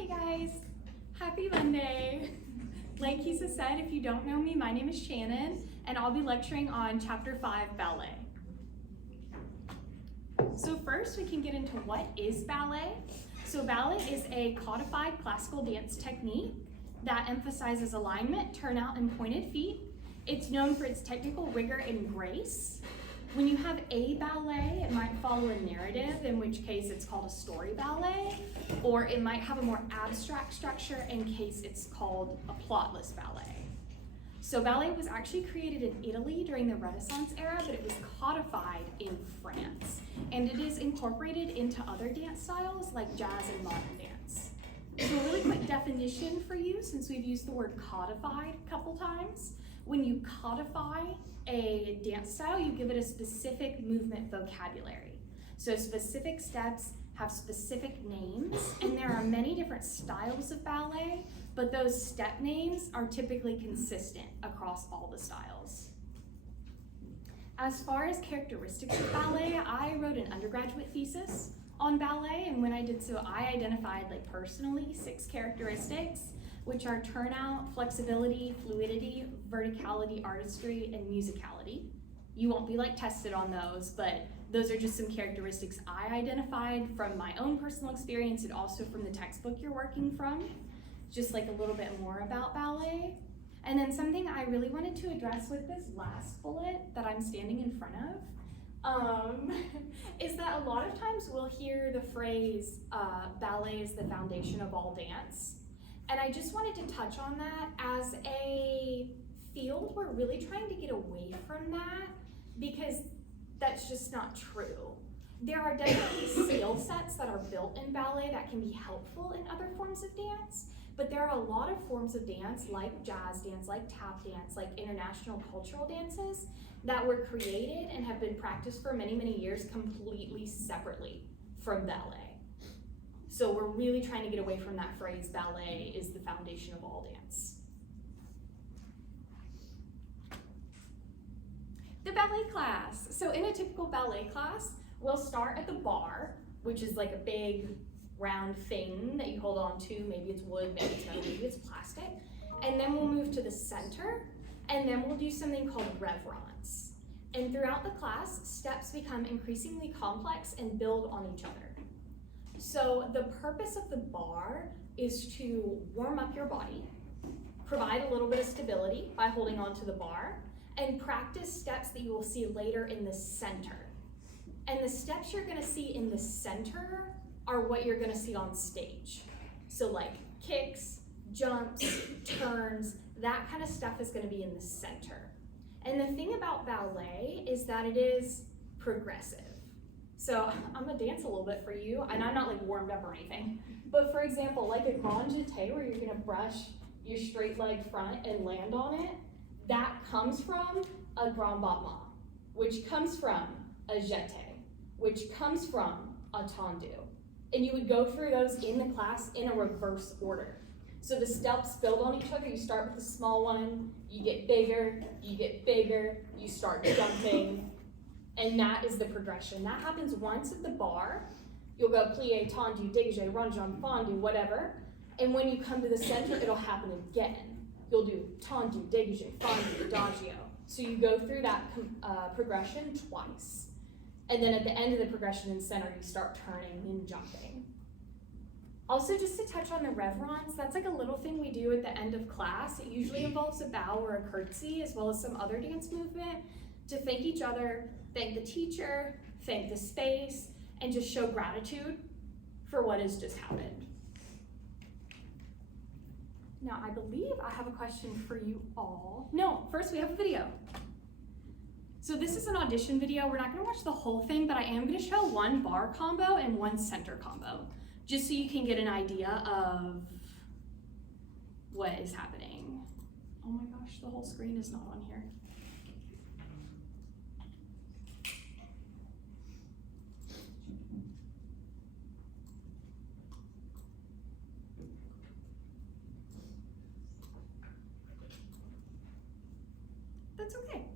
Hey guys, happy Monday. Like Kisa said, if you don't know me, my name is Shannon, and I'll be lecturing on Chapter 5, Ballet. So first we can get into what is ballet. So ballet is a codified classical dance technique that emphasizes alignment, turnout, and pointed feet. It's known for its technical rigor and grace. When you have a ballet, it might follow a narrative, in which case it's called a story ballet, or it might have a more abstract structure in case it's called a plotless ballet. So ballet was actually created in Italy during the Renaissance era, but it was codified in France, and it is incorporated into other dance styles like jazz and modern dance. So a really quick definition for you, since we've used the word codified a couple times. When you codify a dance style, you give it a specific movement vocabulary. So specific steps have specific names, and there are many different styles of ballet, but those step names are typically consistent across all the styles. As far as characteristics of ballet, I wrote an undergraduate thesis on ballet, and when I did so, I identified personally 6 characteristics, which are turnout, flexibility, fluidity, verticality, artistry, and musicality. You won't be tested on those, but those are just some characteristics I identified from my own personal experience and also from the textbook you're working from. Just a little bit more about ballet. And then something I really wanted to address with this last bullet that I'm standing in front of is that a lot of times we'll hear the phrase, ballet is the foundation of all dance. And I just wanted to touch on that. As a field, we're really trying to get away from that because that's just not true. There are definitely skill sets that are built in ballet that can be helpful in other forms of dance, but there are a lot of forms of dance like jazz dance, like tap dance, like international cultural dances that were created and have been practiced for many, many years completely separately from ballet. So we're really trying to get away from that phrase, ballet is the foundation of all dance. The ballet class. So in a typical ballet class, we'll start at the bar, which is a big round thing that you hold on to. Maybe it's wood, maybe it's metal, maybe it's plastic. And then we'll move to the center, and then we'll do something called reverence. And throughout the class, steps become increasingly complex and build on each other. So the purpose of the bar is to warm up your body, provide a little bit of stability by holding onto the bar, and practice steps that you will see later in the center. And the steps you're gonna see in the center are what you're gonna see on stage. So kicks, jumps, turns, that kind of stuff is gonna be in the center. And the thing about ballet is that it is progressive. So I'm gonna dance a little bit for you, and I'm not warmed up or anything. But for example, a grand jeté where you're gonna brush your straight leg front and land on it, that comes from a grand battement, which comes from a jeté, which comes from a tendu. And you would go through those in the class in a reverse order. So the steps build on each other. You start with a small one, you get bigger, you start jumping. And that is the progression. That happens once at the bar. You'll go plie, tendu, dégagé, rondin, fondu, whatever. And when you come to the center, it'll happen again. You'll do tendu, dégagé, fondu, adagio. So you go through that progression twice. And then at the end of the progression in center, you start turning and jumping. Also, just to touch on the reverence, that's a little thing we do at the end of class. It usually involves a bow or a curtsy, as well as some other dance movement, to thank each other, thank the teacher, thank the space, and just show gratitude for what has just happened. Now, I believe I have a question for you all. No, first we have a video. So this is an audition video. We're not gonna watch the whole thing, but I am gonna show one bar combo and one center combo, just so you can get an idea of what is happening. Oh my gosh, the whole screen is not on here. That's okay.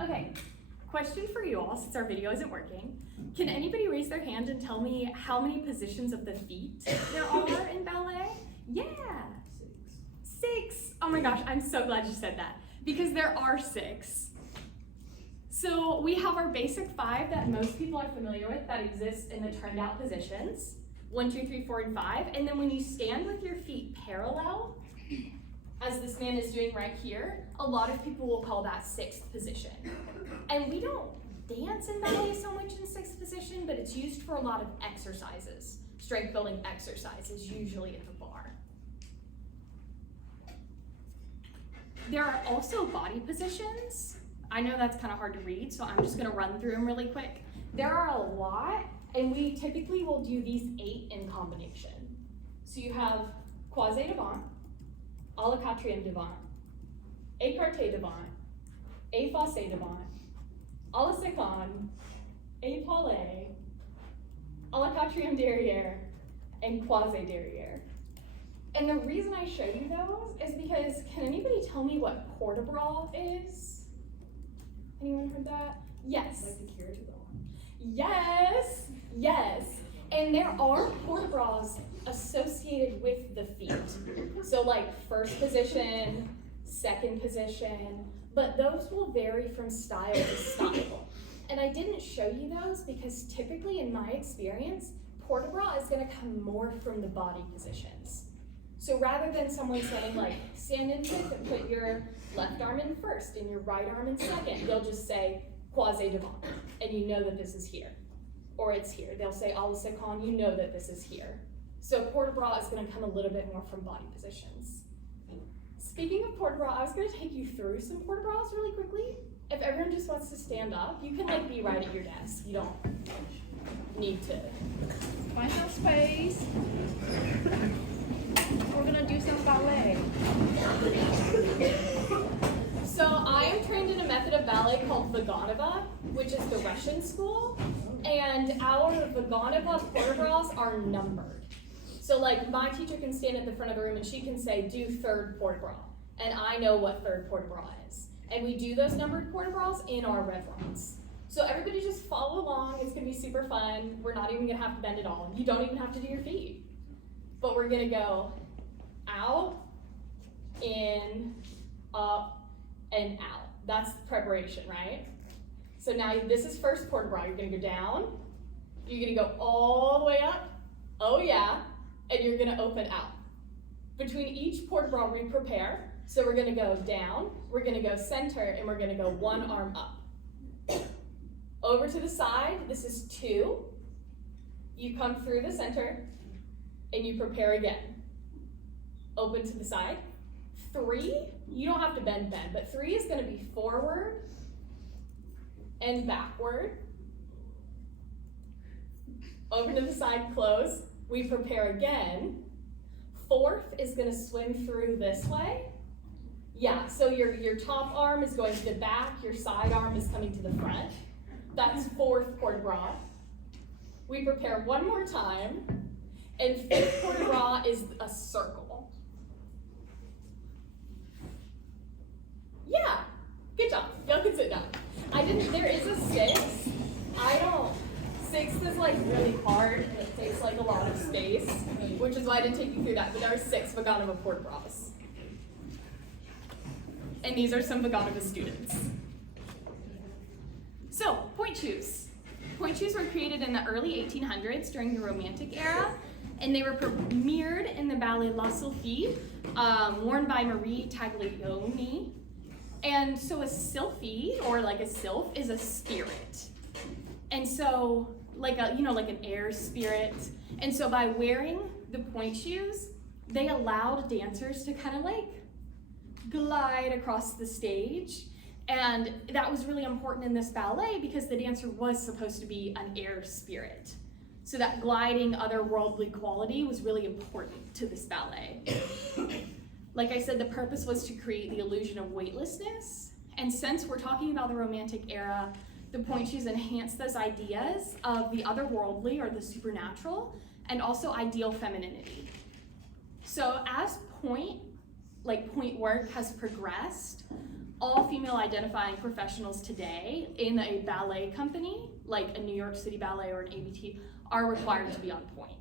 Okay, question for you all, since our video isn't working. Can anybody raise their hand and tell me how many positions of the feet there are in ballet? Yeah. 6. Oh my gosh, I'm so glad you said that, because there are 6. So we have our basic 5 that most people are familiar with that exist in the turned out positions. 1, 2, 3, 4, and 5. And then when you stand with your feet parallel, as this man is doing right here, a lot of people will call that 6th position. And we don't dance in ballet so much in 6th position, but it's used for a lot of exercises, strength building exercises, usually at the bar. There are also body positions. I know that's kind of hard to read, so I'm just gonna run through them really quick. There are a lot, and we typically will do these 8 in combination. So you have croisé devant, à la quatrième devant, écarté devant, effacé devant, à la seconde, épaulé, à la quatrième derrière, and croisé derrière. And the reason I show you those is because, can anybody tell me what port de bras is? Anyone heard that? Yes. Like the carriage of the arm. Yes, yes. And there are port de bras associated with the feet. So like first position, second position, but those will vary from style to style. And I didn't show you those because typically in my experience, port de bras is gonna come more from the body positions. So rather than someone saying like, stand in fifth and put your left arm in first and your right arm in second, they'll just say croisé devant, and you know that this is here, or it's here. They'll say à la seconde, you know that this is here. So port de bras is gonna come a little bit more from body positions. Speaking of port de bras, I was gonna take you through some port de bras really quickly. If everyone just wants to stand up, you can like be right at your desk. You don't need to. Find some space. We're gonna do some ballet. So I am trained in a method of ballet called Vaganova, which is the Russian school, and our Vaganova port de bras are numbered. So like my teacher can stand at the front of the room and she can say, do third port de bras, and I know what third port de bras is. And we do those numbered port de bras in our reverence. So everybody just follow along, it's gonna be super fun. We're not even gonna have to bend at all. You don't even have to do your feet. But we're gonna go out, in, up, and out. That's preparation, right? So now this is first port de bras. You're gonna go down, you're gonna go all the way up, oh yeah, and you're gonna open out. Between each port de bras we prepare, so we're gonna go down, we're gonna go center, and we're gonna go one arm up. Over to the side, this is 2. You come through the center, and you prepare again. Open to the side. 3, you don't have to bend, but 3 is gonna be forward and backward. Over to the side, close. We prepare again. 4th is gonna swim through this way. Yeah, so your top arm is going to the back, your side arm is coming to the front. That's 4th port de bras. We prepare one more time, and 5th port de bras is a circle. Yeah, good job. Y'all can sit down. There is a 6th. 6th is like really hard and it takes like a lot of space, which is why I didn't take you through that, but there are 6 Vaganova port de bras. And these are some Vaganova students. So, point shoes. Point shoes were created in the early 1800s during the Romantic era, and they were premiered in the ballet La Sylphie, worn by Marie Taglioni. And so a sylphie, or like a sylph, is a spirit. And so, like an air spirit. And so by wearing the point shoes, they allowed dancers to kind of like glide across the stage. And that was really important in this ballet because the dancer was supposed to be an air spirit. So that gliding, otherworldly quality was really important to this ballet. Like I said, the purpose was to create the illusion of weightlessness. And since we're talking about the Romantic era, the point shoes enhance those ideas of the otherworldly or the supernatural, and also ideal femininity. So as point work has progressed, all female identifying professionals today in a ballet company, like a New York City Ballet or an ABT, are required to be on point.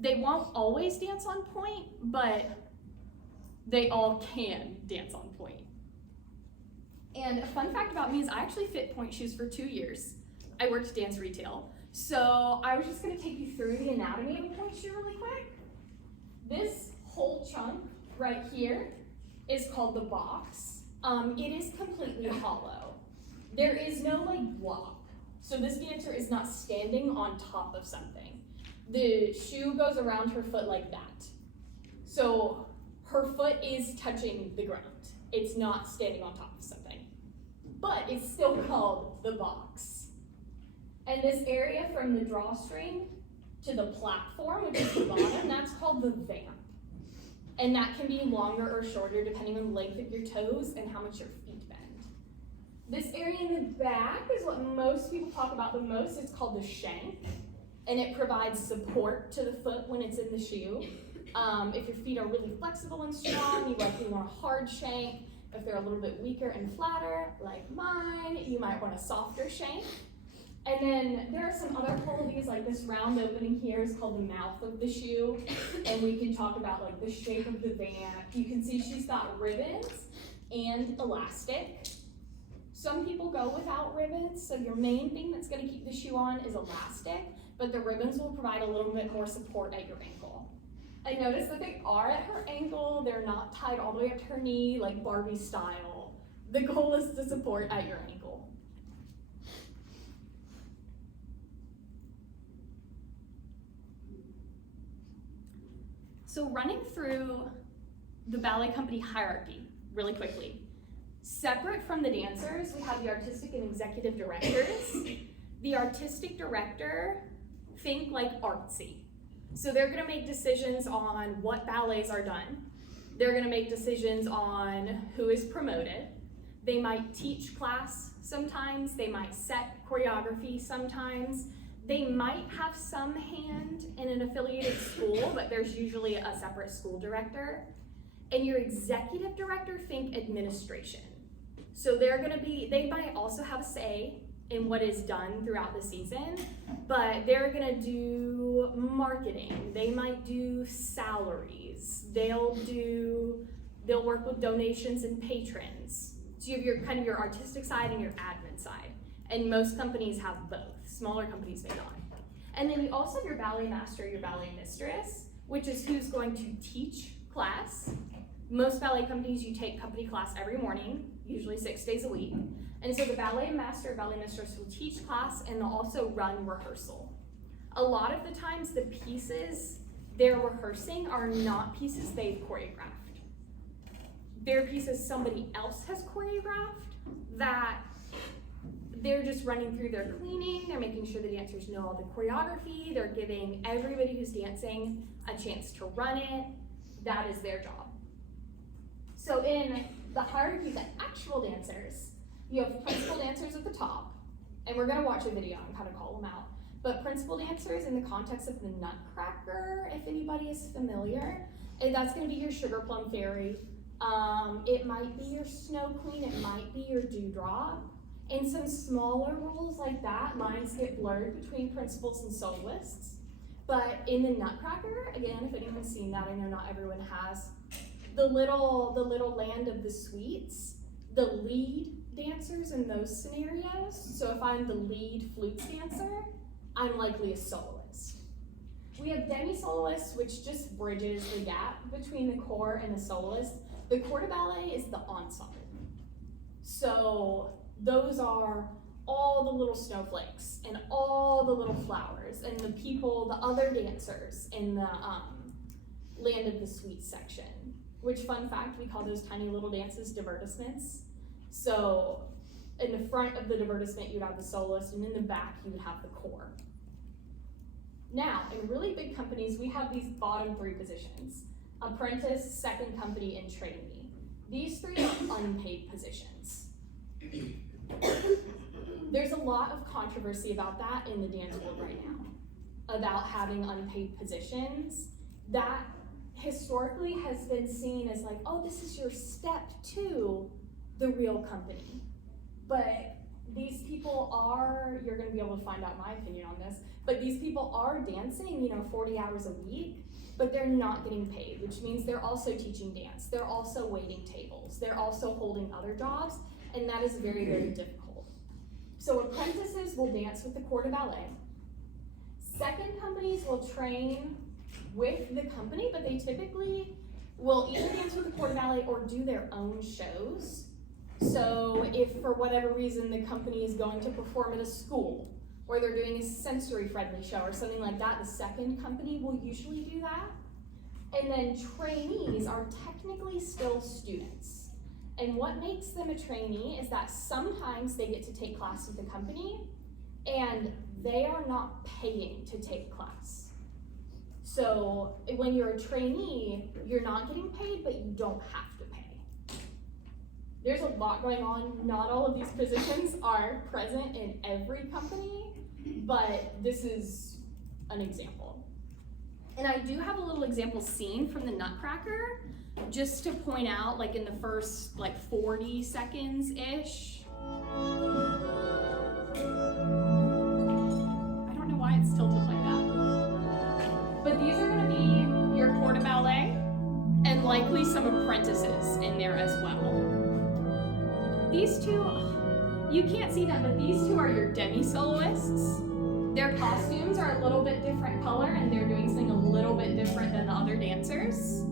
They won't always dance on point, but they all can dance on point. And a fun fact about me is I actually fit point shoes for 2 years. I worked dance retail. So I was just gonna take you through the anatomy of a point shoe really quick. This whole chunk right here is called the box. It is completely hollow. There is no like block. So this dancer is not standing on top of something. The shoe goes around her foot like that. So her foot is touching the ground. It's not standing on top of something. But it's still called the box. And this area from the drawstring to the platform, which is the bottom, that's called the vamp. And that can be longer or shorter depending on the length of your toes and how much your feet bend. This area in the back is what most people talk about the most. It's called the shank. And it provides support to the foot when it's in the shoe. If your feet are really flexible and strong, you likely want a hard shank. If they're a little bit weaker and flatter, like mine, you might want a softer shank. And then there are some other qualities, like this round opening here is called the mouth of the shoe. And we can talk about like the shape of the vamp. You can see she's got ribbons and elastic. Some people go without ribbons, so your main thing that's gonna keep the shoe on is elastic, but the ribbons will provide a little bit more support at your ankle. I noticed that they are at her ankle. They're not tied all the way up to her knee, like Barbie style. The goal is to support at your ankle. So running through the ballet company hierarchy really quickly. Separate from the dancers, we have the artistic and executive directors. The artistic director, think like artsy. So they're gonna make decisions on what ballets are done. They're gonna make decisions on who is promoted. They might teach class sometimes. They might set choreography sometimes. They might have some hand in an affiliated school, but there's usually a separate school director. And your executive director, think administration. So they might also have a say in what is done throughout the season, but they're gonna do marketing. They might do salaries. They'll work with donations and patrons. So you have your artistic side and your admin side. And most companies have both. Smaller companies may not. And then you also have your ballet master, your ballet mistress, which is who's going to teach class. Most ballet companies, you take company class every morning, usually 6 days a week. And so the ballet master, ballet mistress will teach class and they'll also run rehearsal. A lot of the times the pieces they're rehearsing are not pieces they've choreographed. They're pieces somebody else has choreographed that they're just running through their cleaning, they're making sure the dancers know all the choreography, they're giving everybody who's dancing a chance to run it. That is their job. So in the hierarchy of the actual dancers, you have principal dancers at the top, and we're gonna watch a video and kind of call them out. But principal dancers in the context of the Nutcracker, if anybody is familiar, and that's gonna be your Sugar Plum Fairy. It might be your Snow Queen, it might be your Dewdrop. And some smaller roles like that, lines get blurred between principals and soloists. But in the Nutcracker, again, if anyone's seen that, I know not everyone has, the little land of the sweets, the lead dancers in those scenarios, so if I'm the lead flutes dancer, I'm likely a soloist. We have demi-soloists, which just bridges the gap between the corps and the soloist. The corps de ballet is the ensemble. So those are all the little snowflakes and all the little flowers and the people, the other dancers in the land of the sweets section, which, fun fact, we call those tiny little dances divertissements. So in the front of the divertisement, you'd have the soloist, and in the back, you would have the corps. Now, in really big companies, we have these bottom three positions: apprentice, second company, and trainee. These three are unpaid positions. There's a lot of controversy about that in the dance world right now, about having unpaid positions. That historically has been seen as like, oh, this is your step to the real company. But these people are, you're gonna be able to find out my opinion on this, but these people are dancing, 40 hours a week, but they're not getting paid, which means they're also teaching dance. They're also waiting tables. They're also holding other jobs, and that is very, very difficult. So apprentices will dance with the corps de ballet. Second companies will train with the company, but they typically will either dance with the corps de ballet or do their own shows. So if for whatever reason the company is going to perform at a school, or they're doing a sensory-friendly show or something like that, the second company will usually do that. And then trainees are technically still students. And what makes them a trainee is that sometimes they get to take class with the company, and they are not paying to take class. So when you're a trainee, you're not getting paid, but you don't have to pay. There's a lot going on. Not all of these positions are present in every company, but this is an example. And I do have a little example scene from the Nutcracker, just to point out, like in the first 40 seconds-ish. I don't know why it's tilted like that. But these are gonna be your corps de ballet, and likely some apprentices in there as well. These two, you can't see them, but these two are your demi-soloists. Their costumes are a little bit different color, and they're doing something a little bit different than the other dancers.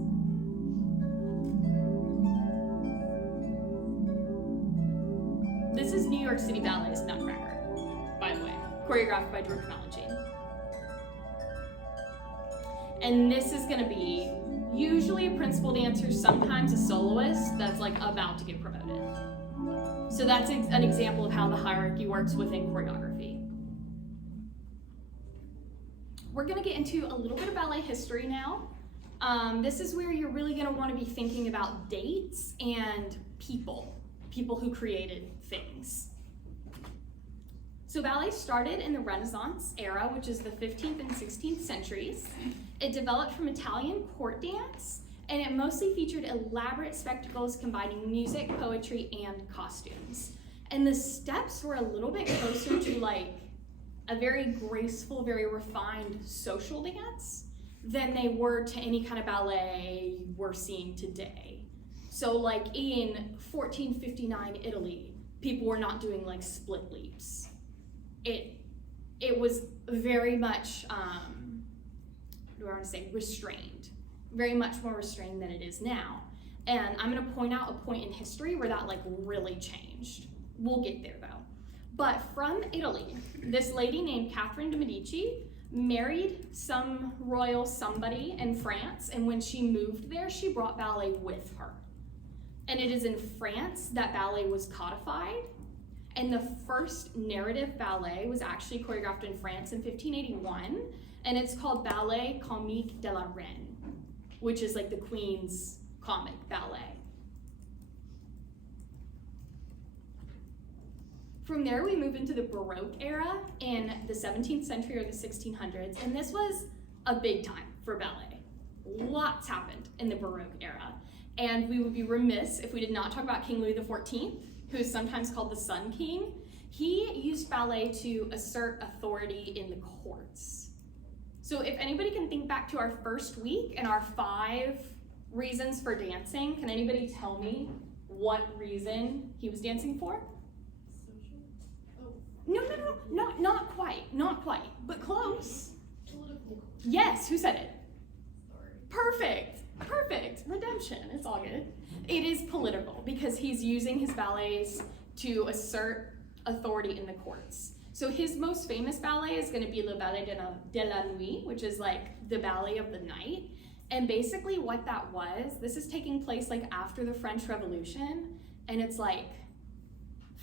This is New York City Ballet's Nutcracker, by the way, choreographed by George Malachi. And this is gonna be usually a principal dancer, sometimes a soloist that's about to get promoted. So that's an example of how the hierarchy works within choreography. We're gonna get into a little bit of ballet history now. This is where you're really gonna wanna be thinking about dates and people who created things. So ballet started in the Renaissance era, which is the 15th and 16th centuries. It developed from Italian court dance, and it mostly featured elaborate spectacles combining music, poetry, and costumes. And the steps were a little bit closer to a very graceful, very refined social dance than they were to any kind of ballet we're seeing today. So in 1459 Italy, people were not doing split leaps. It was very much, restrained. Very much more restrained than it is now. And I'm gonna point out a point in history where that really changed. We'll get there though. But from Italy, this lady named Catherine de' Medici married some royal somebody in France, and when she moved there, she brought ballet with her. And it is in France that ballet was codified, and the first narrative ballet was actually choreographed in France in 1581, and it's called Ballet Comique de la Reine, which is the Queen's comic ballet. From there, we move into the Baroque era in the 17th century or the 1600s, and this was a big time for ballet. Lots happened in the Baroque era, and we would be remiss if we did not talk about King Louis XIV, who is sometimes called the Sun King. He used ballet to assert authority in the courts. So if anybody can think back to our first week and our 5 reasons for dancing, can anybody tell me what reason he was dancing for? No, not quite, but close. Political. Yes, who said it? Perfect, redemption, it's all good. It is political because he's using his ballets to assert authority in the courts. So his most famous ballet is gonna be Le Ballet de la Nuit, which is the ballet of the night. And basically what that was, this is taking place after the French Revolution, and it's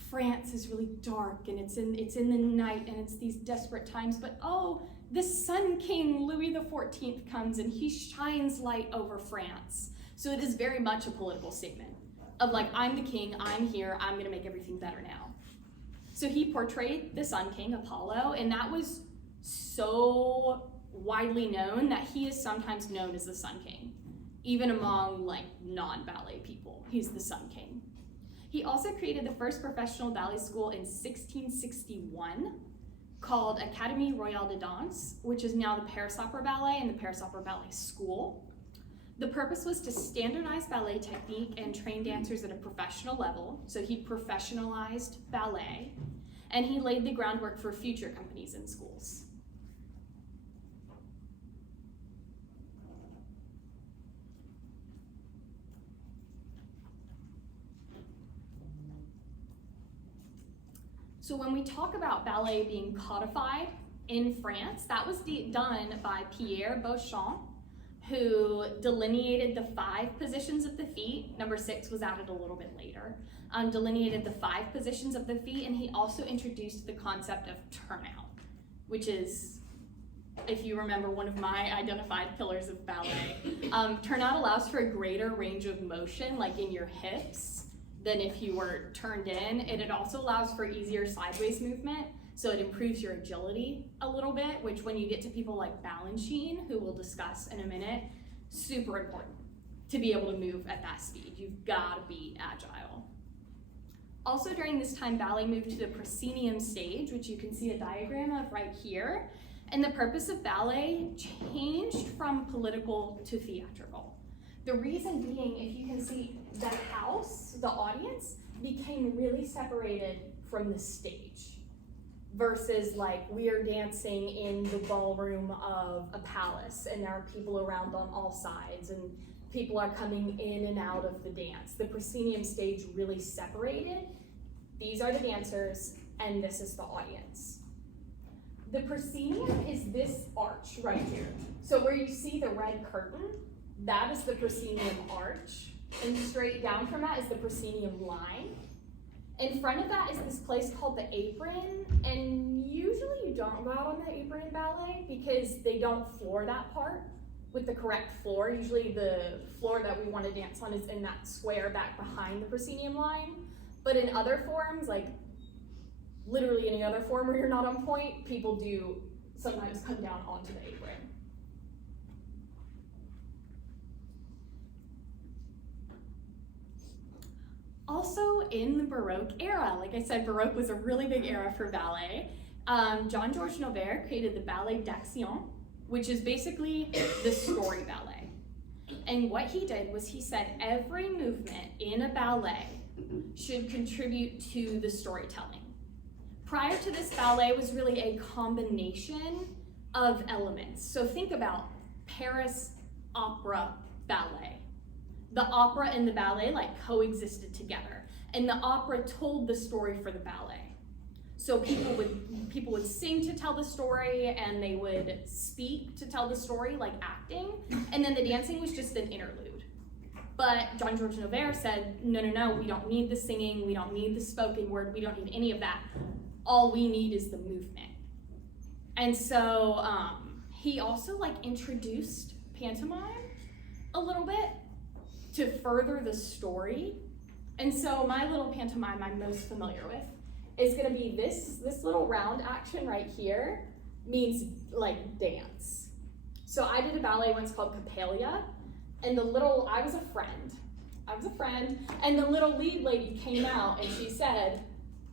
France is really dark, and it's in the night, and it's these desperate times, but the Sun King, Louis XIV, comes and he shines light over France. So it is very much a political statement of I'm the king, I'm here, I'm gonna make everything better now. So he portrayed the Sun King, Apollo, and that was so widely known that he is sometimes known as the Sun King. Even among non-ballet people, he's the Sun King. He also created the first professional ballet school in 1661 called Académie Royale de Danse, which is now the Paris Opera Ballet and the Paris Opera Ballet School. The purpose was to standardize ballet technique and train dancers at a professional level, so he professionalized ballet, and he laid the groundwork for future companies and schools. So when we talk about ballet being codified in France, that was done by Pierre Beauchamp, who delineated the 5 positions of the feet. Number 6 was added a little bit later. Delineated the 5 positions of the feet, and he also introduced the concept of turnout, which is, if you remember, one of my identified pillars of ballet. Turnout allows for a greater range of motion, like in your hips, than if you were turned in. And it also allows for easier sideways movement, so it improves your agility a little bit, which when you get to people like Balanchine, who we'll discuss in a minute, super important to be able to move at that speed. You've got to be agile. Also during this time, ballet moved to the proscenium stage, which you can see a diagram of right here. And the purpose of ballet changed from political to theatrical. The reason being, if you can see, the house, the audience, became really separated from the stage versus like we are dancing in the ballroom of a palace and there are people around on all sides and people are coming in and out of the dance. The proscenium stage really separated. These are the dancers and this is the audience. The proscenium is this arch right here. So where you see the red curtain, that is the proscenium arch, and straight down from that is the proscenium line. In front of that is this place called the apron, and usually you don't go out on the apron in ballet because they don't floor that part with the correct floor. Usually the floor that we want to dance on is in that square back behind the proscenium line. But in other forms, like literally any other form where you're not on point, people do sometimes come down onto the apron. Also in the Baroque era, like I said, Baroque was a really big era for ballet. Jean-Georges Noverre created the Ballet d'Action, which is basically the story ballet. And what he did was he said every movement in a ballet should contribute to the storytelling. Prior to this, ballet was really a combination of elements. So think about Paris opera ballet. The opera and the ballet like coexisted together, and the opera told the story for the ballet. So people would sing to tell the story, and they would speak to tell the story, like acting, and then the dancing was just an interlude. But Jean-Georges Noverre said, no, we don't need the singing, we don't need the spoken word, we don't need any of that. All we need is the movement. And so he also like introduced pantomime a little bit to further the story. And so my little pantomime I'm most familiar with is gonna be this little round action right here means like dance. So I did a ballet once called Coppelia, and I was a friend, and the little lead lady came out and she said,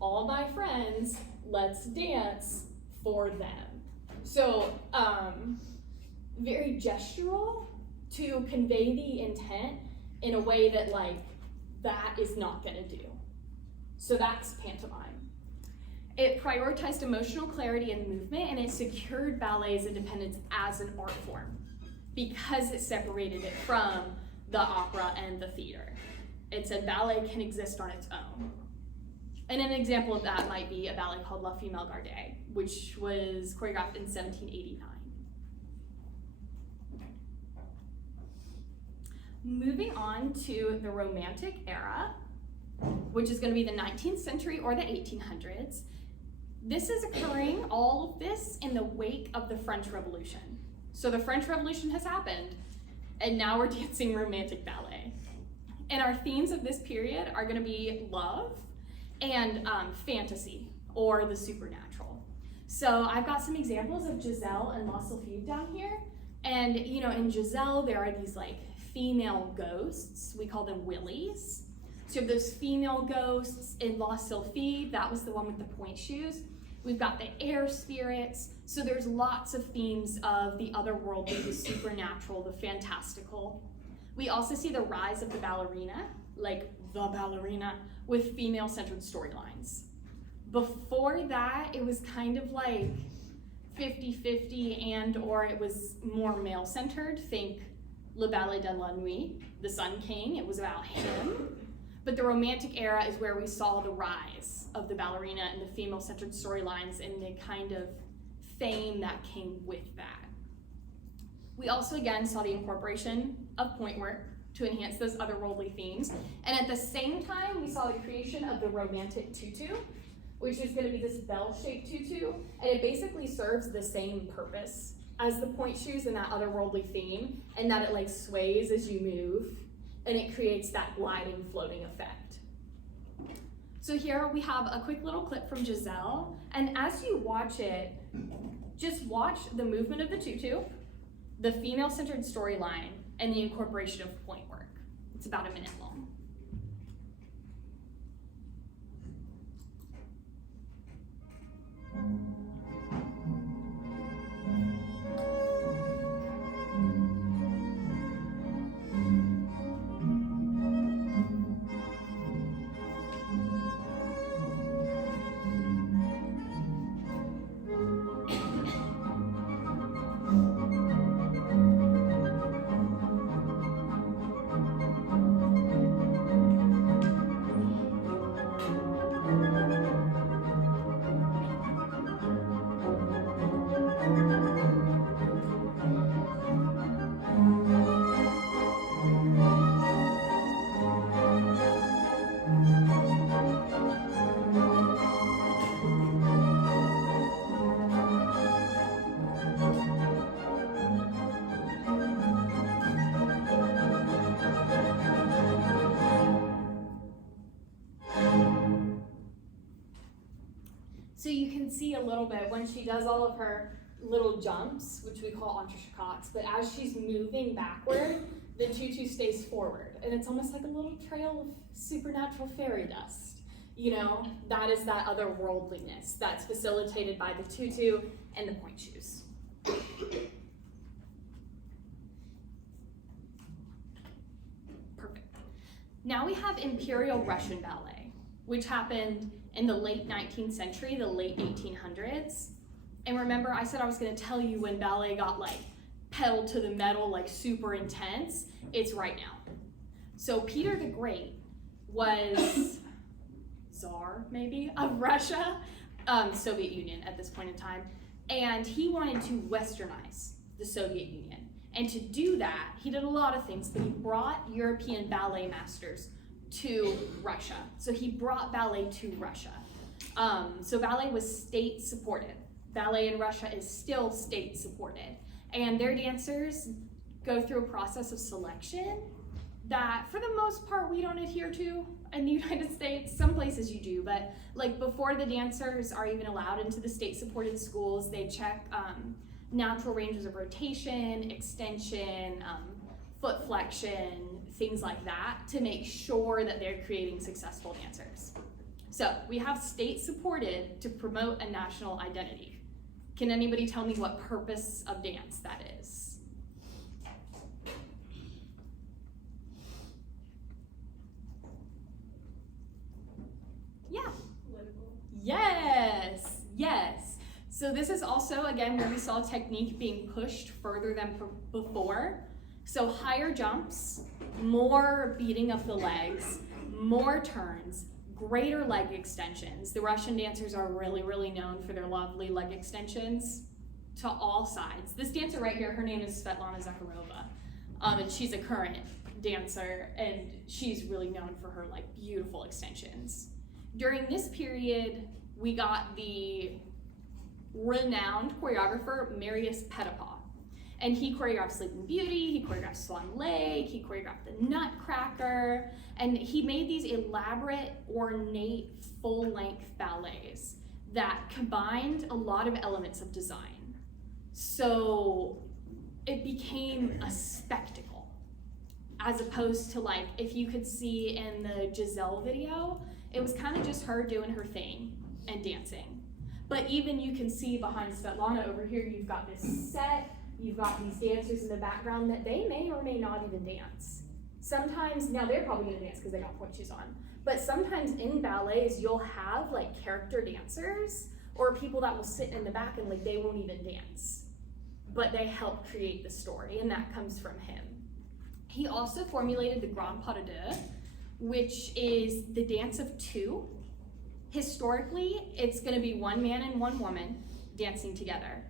all my friends, let's dance for them. So very gestural to convey the intent in a way that like that is not gonna do. So that's pantomime. It prioritized emotional clarity and movement, and it secured ballet's independence as an art form because it separated it from the opera and the theater. It said ballet can exist on its own. And an example of that might be a ballet called La Femelle Gardée, which was choreographed in 1789. Moving on to the Romantic era, which is going to be the 19th century or the 1800s. This is occurring, all of this, in the wake of the French Revolution. So the French Revolution has happened, and now we're dancing Romantic ballet. And our themes of this period are going to be love and fantasy, or the supernatural. So I've got some examples of Giselle and La Sylphide down here. And in Giselle, there are these like female ghosts, we call them willies. So you have those female ghosts in La Sylphie, that was the one with the point shoes. We've got the air spirits. So there's lots of themes of the otherworldly, the supernatural, the fantastical. We also see the rise of the ballerina, like the ballerina, with female-centered storylines. Before that, it was kind of like 50-50 and or it was more male-centered. Think Le Ballet de la Nuit, the Sun King, it was about him. But the Romantic era is where we saw the rise of the ballerina and the female-centered storylines and the kind of fame that came with that. We also again saw the incorporation of point work to enhance those otherworldly themes. And at the same time, we saw the creation of the romantic tutu, which is going to be this bell-shaped tutu, and it basically serves the same purpose as the point shoes and that otherworldly theme, and that it like sways as you move, and it creates that gliding, floating effect. So here we have a quick little clip from Giselle, and as you watch it, just watch the movement of the tutu, the female-centered storyline, and the incorporation of point work. It's about a minute long. So you can see a little bit when she does all of her little jumps, which we call entrechots, but as she's moving backward, the tutu stays forward. And it's almost like a little trail of supernatural fairy dust. You know, that is that otherworldliness that's facilitated by the tutu and the point shoes. Perfect. Now we have Imperial Russian Ballet, which happened in the late 19th century, the late 1800s. And remember, I said I was gonna tell you when ballet got like pedal to the metal, like super intense. It's right now. So Peter the Great was Tsar, maybe, of Russia, Soviet Union at this point in time. And he wanted to westernize the Soviet Union. And to do that, he did a lot of things, but he brought European ballet masters to Russia. So he brought ballet to Russia. So ballet was state supported. Ballet in Russia is still state supported. And their dancers go through a process of selection that for the most part we don't adhere to in the United States. Some places you do, but like before the dancers are even allowed into the state supported schools, they check natural ranges of rotation, extension, foot flexion, things like that to make sure that they're creating successful dancers. So we have state supported to promote a national identity. Can anybody tell me what purpose of dance that is? Yeah. Political. Yes, yes. So this is also, again, where we saw technique being pushed further than before. So higher jumps, more beating of the legs, more turns, greater leg extensions. The Russian dancers are really, really known for their lovely leg extensions to all sides. This dancer right here, her name is Svetlana Zakharova, and she's a current dancer, and she's really known for her like beautiful extensions. During this period, we got the renowned choreographer Marius Pettipaw. And he choreographed Sleeping Beauty, he choreographed Swan Lake, he choreographed The Nutcracker, and he made these elaborate, ornate, full-length ballets that combined a lot of elements of design. So it became a spectacle as opposed to like, if you could see in the Giselle video, it was kind of just her doing her thing and dancing. But even you can see behind Svetlana over here, you've got this set, you've got these dancers in the background that they may or may not even dance. Sometimes, now they're probably gonna dance because they got pointe shoes on, but sometimes in ballets, you'll have like character dancers or people that will sit in the back and like they won't even dance, but they help create the story, and that comes from him. He also formulated the Grand Pas de Deux, which is the dance of two. Historically, it's gonna be one man and one woman dancing together.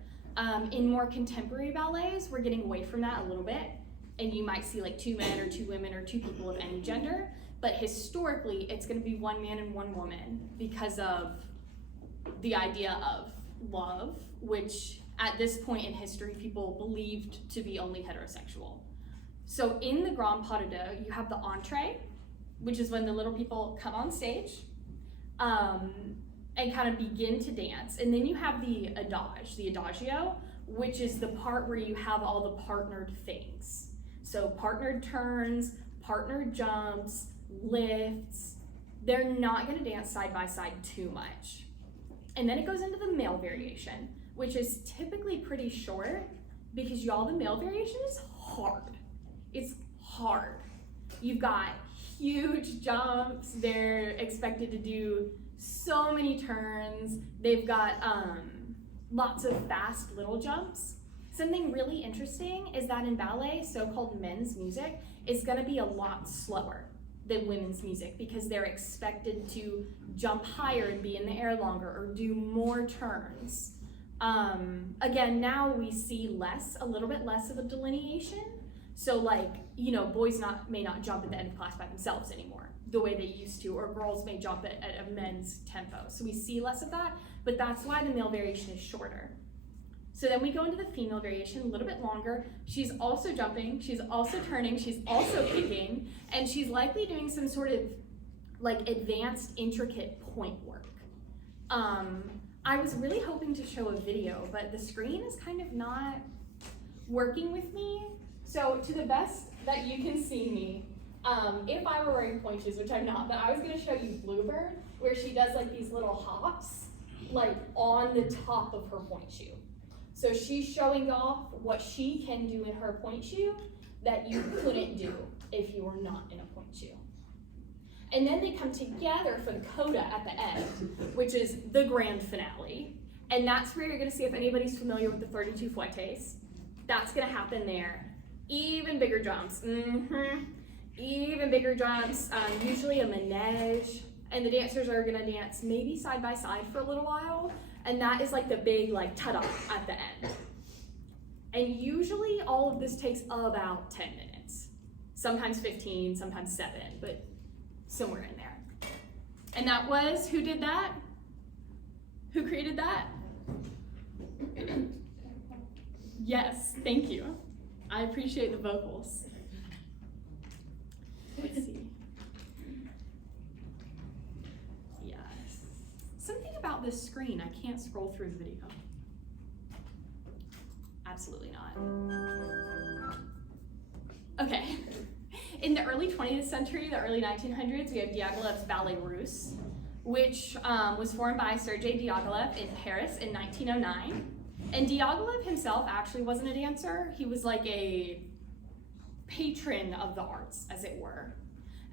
In more contemporary ballets, we're getting away from that a little bit, and you might see like two men or two women or two people of any gender, but historically, it's gonna be one man and one woman because of the idea of love, which at this point in history, people believed to be only heterosexual. So in the Grand Pas de Deux, you have the entree, which is when the little people come on stage and kind of begin to dance. And then you have the adage, the adagio, which is the part where you have all the partnered things. So partnered turns, partnered jumps, lifts. They're not gonna dance side by side too much. And then it goes into the male variation, which is typically pretty short because y'all, the male variation is hard. It's hard. You've got huge jumps. They're expected to do so many turns. They've got lots of fast little jumps. Something really interesting is that in ballet, so-called men's music is gonna be a lot slower than women's music because they're expected to jump higher and be in the air longer or do more turns. Again, now we see a little bit less of a delineation. So like, you know, boys may not jump at the end of class by themselves anymore, the way they used to, or girls may jump at a men's tempo. So we see less of that, but that's why the male variation is shorter. So then we go into the female variation, a little bit longer. She's also jumping, she's also turning, she's also kicking, and she's likely doing some sort of like advanced, intricate point work. I was really hoping to show a video, but the screen is kind of not working with me. So to the best that you can see me, if I were wearing pointe shoes, which I'm not, but I was gonna show you Bluebird, where she does like these little hops, like on the top of her pointe shoe. So she's showing off what she can do in her pointe shoe that you couldn't do if you were not in a pointe shoe. And then they come together for the coda at the end, which is the grand finale. And that's where you're gonna see if anybody's familiar with the 32 fouettes. That's gonna happen there. Even bigger jumps, even bigger jumps, usually a manège. And the dancers are gonna dance maybe side by side for a little while. And that is like the big like ta-da at the end. And usually all of this takes about 10 minutes. Sometimes 15, sometimes 7, but somewhere in there. And that was, who did that? Who created that? Yes, thank you. I appreciate the vocals. Let's see. Yes. Something about this screen, I can't scroll through the video. Absolutely not. Okay. In the early 20th century, the early 1900s, we have Diaghilev's Ballet Russe, which was formed by Sergei Diaghilev in Paris in 1909. And Diaghilev himself actually wasn't a dancer. He was like a patron of the arts, as it were.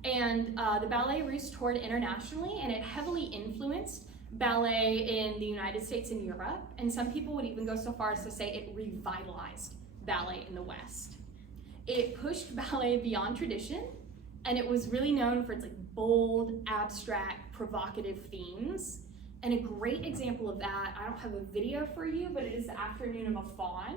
And the Ballet Russe toured internationally, and it heavily influenced ballet in the United States and Europe. And some people would even go so far as to say it revitalized ballet in the West. It pushed ballet beyond tradition, and it was really known for its like bold, abstract, provocative themes. And a great example of that, I don't have a video for you, but it is the Afternoon of a Faun.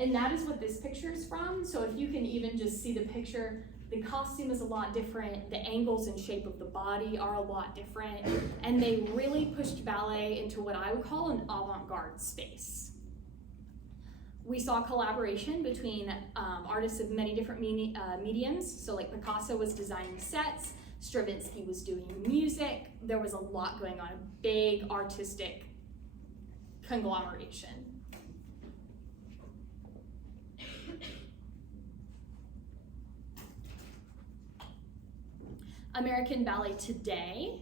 And that is what this picture is from. So if you can even just see the picture, the costume is a lot different. The angles and shape of the body are a lot different. And they really pushed ballet into what I would call an avant-garde space. We saw collaboration between artists of many different mediums. So like Picasso was designing sets, Stravinsky was doing music. There was a lot going on, a big artistic conglomeration. American ballet today.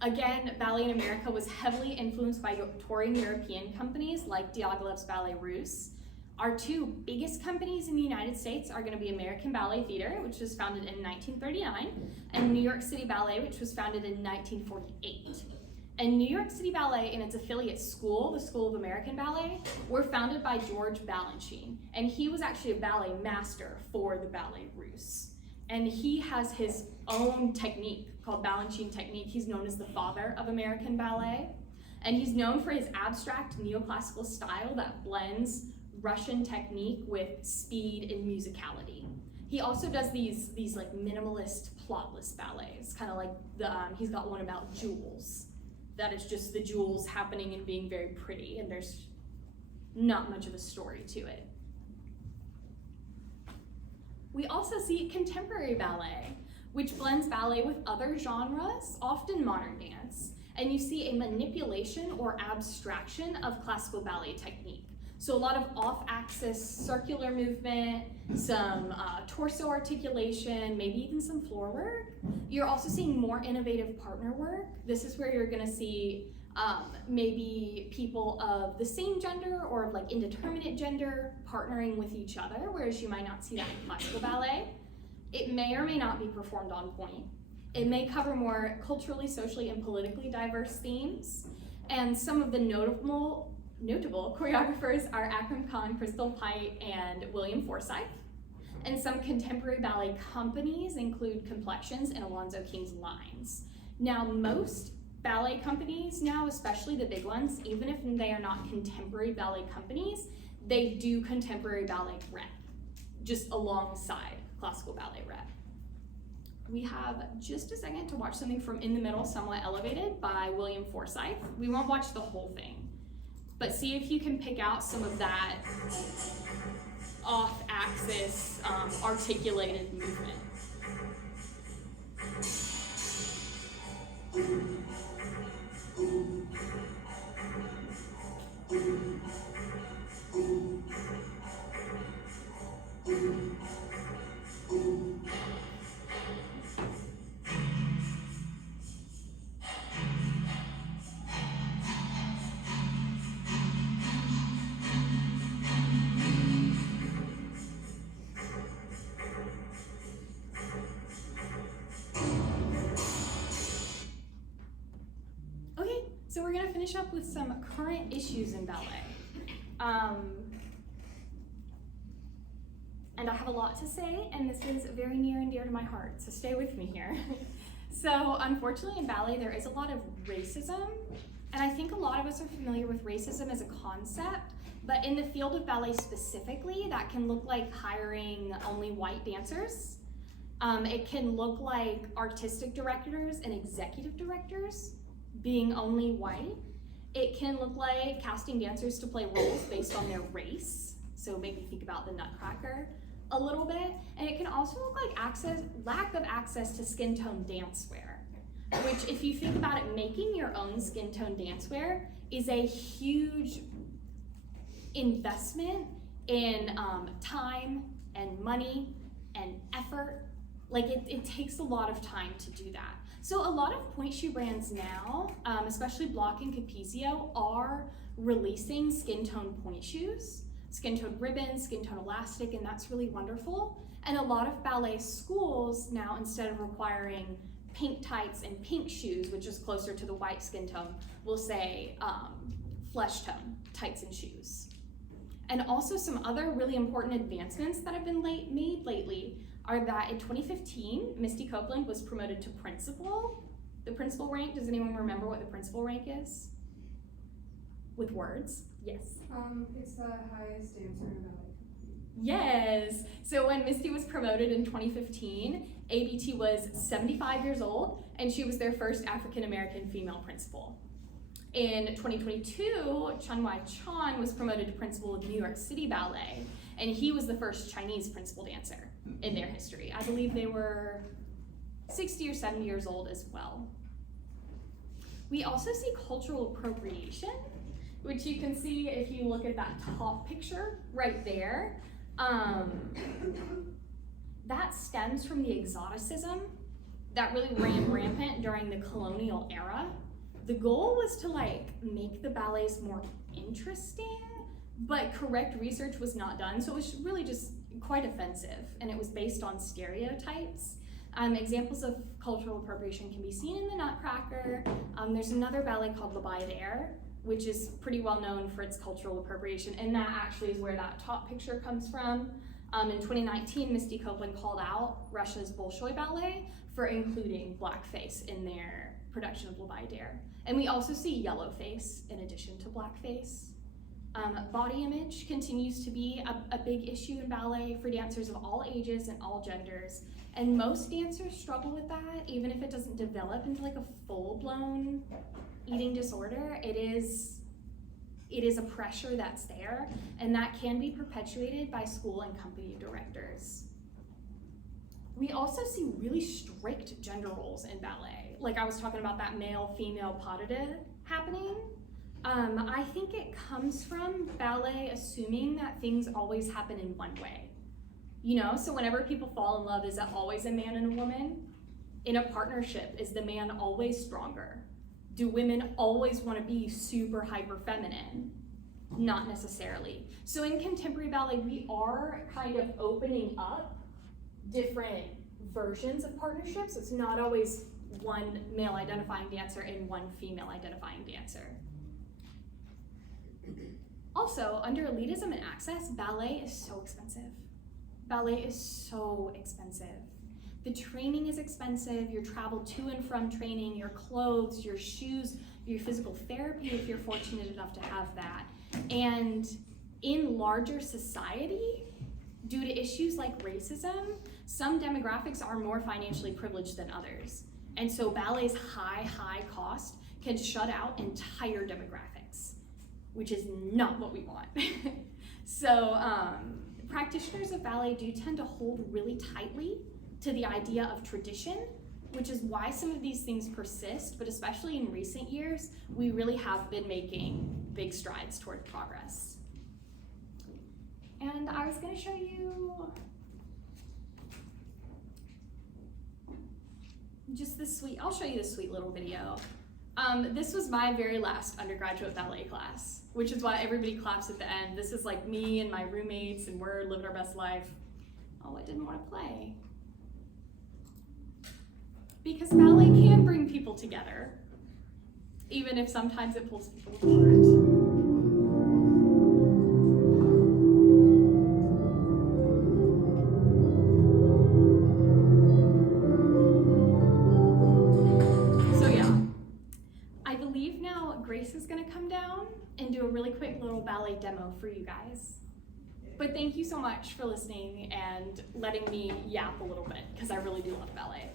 Again, ballet in America was heavily influenced by touring European companies like Diaghilev's Ballet Russe. Our two biggest companies in the United States are going to be American Ballet Theater, which was founded in 1939, and New York City Ballet, which was founded in 1948. And New York City Ballet and its affiliate school, the School of American Ballet, were founded by George Balanchine, and he was actually a ballet master for the Ballet Russe. And he has his own technique called Balanchine technique. He's known as the father of American ballet, and he's known for his abstract neoclassical style that blends Russian technique with speed and musicality. He also does these like minimalist, plotless ballets, kind of like he's got one about jewels. That is just the jewels happening and being very pretty, and there's not much of a story to it. We also see contemporary ballet, which blends ballet with other genres, often modern dance, and you see a manipulation or abstraction of classical ballet technique. So a lot of off-axis circular movement, some torso articulation, maybe even some floor work. You're also seeing more innovative partner work. This is where you're gonna see maybe people of the same gender or of like indeterminate gender partnering with each other, whereas you might not see that in classical ballet. It may or may not be performed on point. It may cover more culturally, socially, and politically diverse themes. And some of the notable choreographers are Akram Khan, Crystal Pite, and William Forsythe. And some contemporary ballet companies include Complexions and Alonzo King's Lines. Now, most ballet companies now, especially the big ones, even if they are not contemporary ballet companies, they do contemporary ballet rep, just alongside classical ballet rep. We have just a second to watch something from In the Middle, Somewhat Elevated by William Forsythe. We won't watch the whole thing, but see if you can pick out some of that off-axis articulated movement. So we're gonna finish up with some current issues in ballet. And I have a lot to say, and this is very near and dear to my heart, so stay with me here. So unfortunately in ballet, there is a lot of racism, and I think a lot of us are familiar with racism as a concept, but in the field of ballet specifically, that can look like hiring only white dancers. It can look like artistic directors and executive directors being only white. It can look like casting dancers to play roles based on their race. So maybe think about the Nutcracker a little bit. And it can also look like lack of access to skin tone dancewear, which if you think about it, making your own skin tone dancewear is a huge investment in time and money and effort. Like it takes a lot of time to do that. So a lot of point shoe brands now, especially Block and Capezio, are releasing skin tone point shoes, skin tone ribbon, skin tone elastic, and that's really wonderful. And a lot of ballet schools now, instead of requiring pink tights and pink shoes, which is closer to the white skin tone, will say flesh tone tights and shoes. And also some other really important advancements that have been made lately are that in 2015, Misty Copeland was promoted to principal. The principal rank, does anyone remember what the principal rank is? With words? Yes. It's the highest dancer in ballet. Yes. So when Misty was promoted in 2015, ABT was 75 years old, and she was their first African-American female principal. In 2022, Chun-Wai Chan was promoted to principal of New York City Ballet, and he was the first Chinese principal dancer in their history. I believe they were 60 or 70 years old as well. We also see cultural appropriation, which you can see if you look at that top picture right there. That stems from the exoticism that really ran rampant during the colonial era. The goal was to like make the ballets more interesting, but correct research was not done, so it was really just quite offensive, and it was based on stereotypes. Examples of cultural appropriation can be seen in the Nutcracker. There's another ballet called Ballet, which is pretty well known for its cultural appropriation, and that actually is where that top picture comes from. In 2019, Misty Copeland called out Russia's Bolshoi Ballet for including blackface in their production of Ballet. And we also see yellowface in addition to blackface. Body image continues to be a big issue in ballet for dancers of all ages and all genders. And most dancers struggle with that, even if it doesn't develop into like a full-blown eating disorder. It is a pressure that's there, and that can be perpetuated by school and company directors. We also see really strict gender roles in ballet. Like I was talking about that male-female pas de deux happening. I think it comes from ballet assuming that things always happen in one way. You know, so whenever people fall in love, is it always a man and a woman? In a partnership, is the man always stronger? Do women always want to be super hyper feminine? Not necessarily. So in contemporary ballet, we are kind of opening up different versions of partnerships. It's not always one male identifying dancer and one female identifying dancer. Also, under elitism and access, ballet is so expensive. Ballet is so expensive. The training is expensive, your travel to and from training, your clothes, your shoes, your physical therapy if you're fortunate enough to have that. And in larger society, due to issues like racism, some demographics are more financially privileged than others. And so ballet's high cost can shut out entire demographics, which is not what we want. So practitioners of ballet do tend to hold really tightly to the idea of tradition, which is why some of these things persist, but especially in recent years, we really have been making big strides toward progress. And I was gonna show you just this sweet, I'll show you this sweet little video. This was my very last undergraduate ballet class, which is why everybody claps at the end. This is like me and my roommates, and we're living our best life. Oh, I didn't want to play. Because ballet can bring people together, even if sometimes it pulls people apart. Grace is gonna come down and do a really quick little ballet demo for you guys. But thank you so much for listening and letting me yap a little bit, because I really do love ballet.